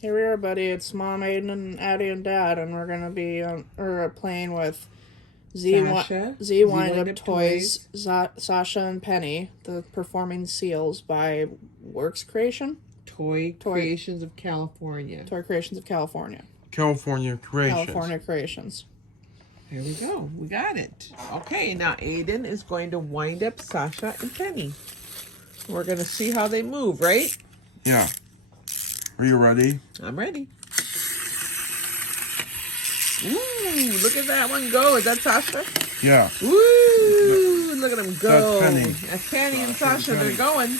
Here we are, buddy. It's Mom, Aiden, and Addie, and Dad, and we're gonna be playing with Sasha, Z Wind-Up Toys, Sasha and Penny, the performing seals by Works Creation. Toy Creations of California. Toy Creations of California. California Creations. California Creations. There we go. We got it. Okay, now Aiden is going to wind up Sasha and Penny. We're going to see how they move, right? Yeah. Are you ready? I'm ready. Ooh, look at that one go. Is that Sasha? Yeah. Ooh, look at them go. That's Penny. That's Penny and Sasha. They're going.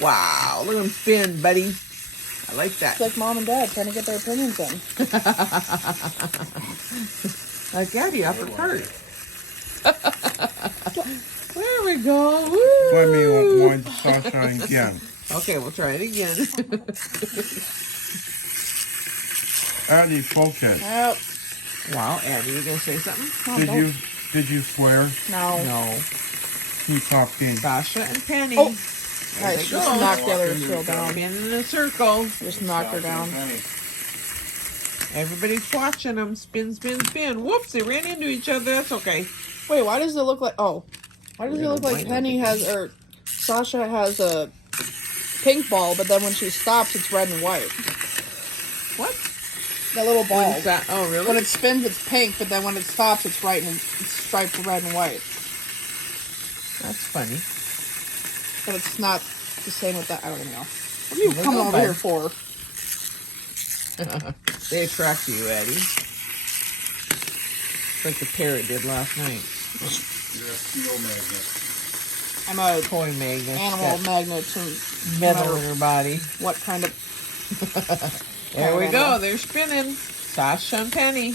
Wow, look at them spin, buddy. I like that. It's like Mom and Dad trying to get their opinions in. Like Gabby off her cart. There we go. Woo. Let me wind Sasha again. Okay, we'll try it again. Addie, focus. Oh, Wow, Abby, you gonna say something? no, Did you swear? No. No. Keep talking. Sasha and Penny. Oh. There Nice. they Just go. knock the other seal down. Spin in a circle. Just knock her down. Everybody's watching them. Spin, spin, spin. Whoops, they ran into each other. That's okay. Wait, why does it look like... Oh. Why does it look like wind-up Penny has... Or Sasha has a pink ball, but then when she stops, it's red and white. What? That little ball. What is that? Oh, really? When it spins, it's pink, but then when it stops, it's it's striped red and white. That's funny. But it's not the same with that. I don't even know. What are you Well, coming no, over bud. here for? They attract you, Eddie. Like the parrot did last night. You're a steel magnet. I'm a Toy magnet. animal Got magnet to metal in her body. what kind of... There we animal. go. They're spinning. Sasha and Penny.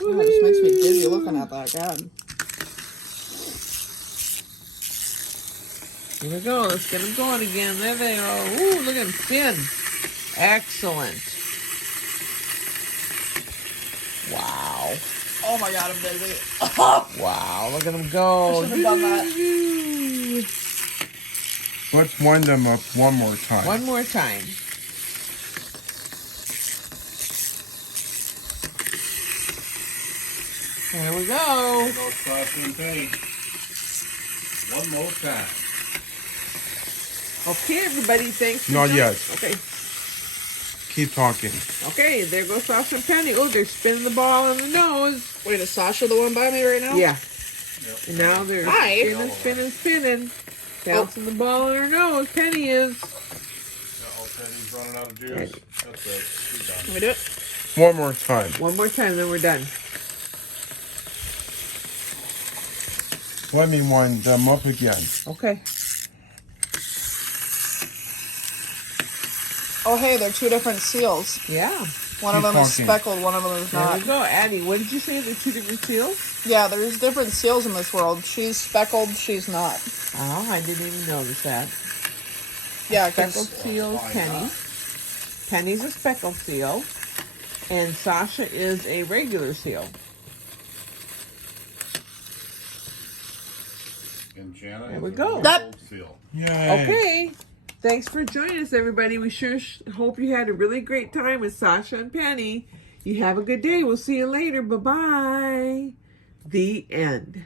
Oh, it just makes me dizzy looking at that. God. Here we go. Let's get them going again. There they are. Ooh, look at them spin. Excellent. Wow. Oh my God, I'm dizzy. Wow. Look at them go. I should've done that. Let's wind them up one more time. One more time. There we go. Go Sasha and Penny. One more time. Okay, everybody. Thanks. for Not joining- yet. Okay. Keep talking. Okay, there goes Sasha and Penny. Oh, they're spinning the ball on the nose. Wait, is Sasha the one by me right now? Yeah. Yep. And now they're Hi. spinning, spinning, spinning. Bouncing the ball on her nose. Penny is. Uh-oh, Penny's running out of juice. That's it. She's done. Can we do it? One more time. One more time, then we're done. Let me wind them up again. Okay. Oh, hey, they're two different seals. Yeah. One of Keep them is talking. speckled, one of them is There not. we go. Addie, what did you say? The two different seals? Yeah, there's different seals in this world. She's speckled, she's not. Oh, I didn't even notice that. Yeah, Speckled because seal, Penny. Penny's a speckled seal. And Sasha is a regular seal. And Jana There is we a go. really That- old seal. Yay. Okay. Thanks for joining us, everybody. We sure hope you had a really great time with Sasha and Penny. You have a good day. We'll see you later. Bye-bye. The end.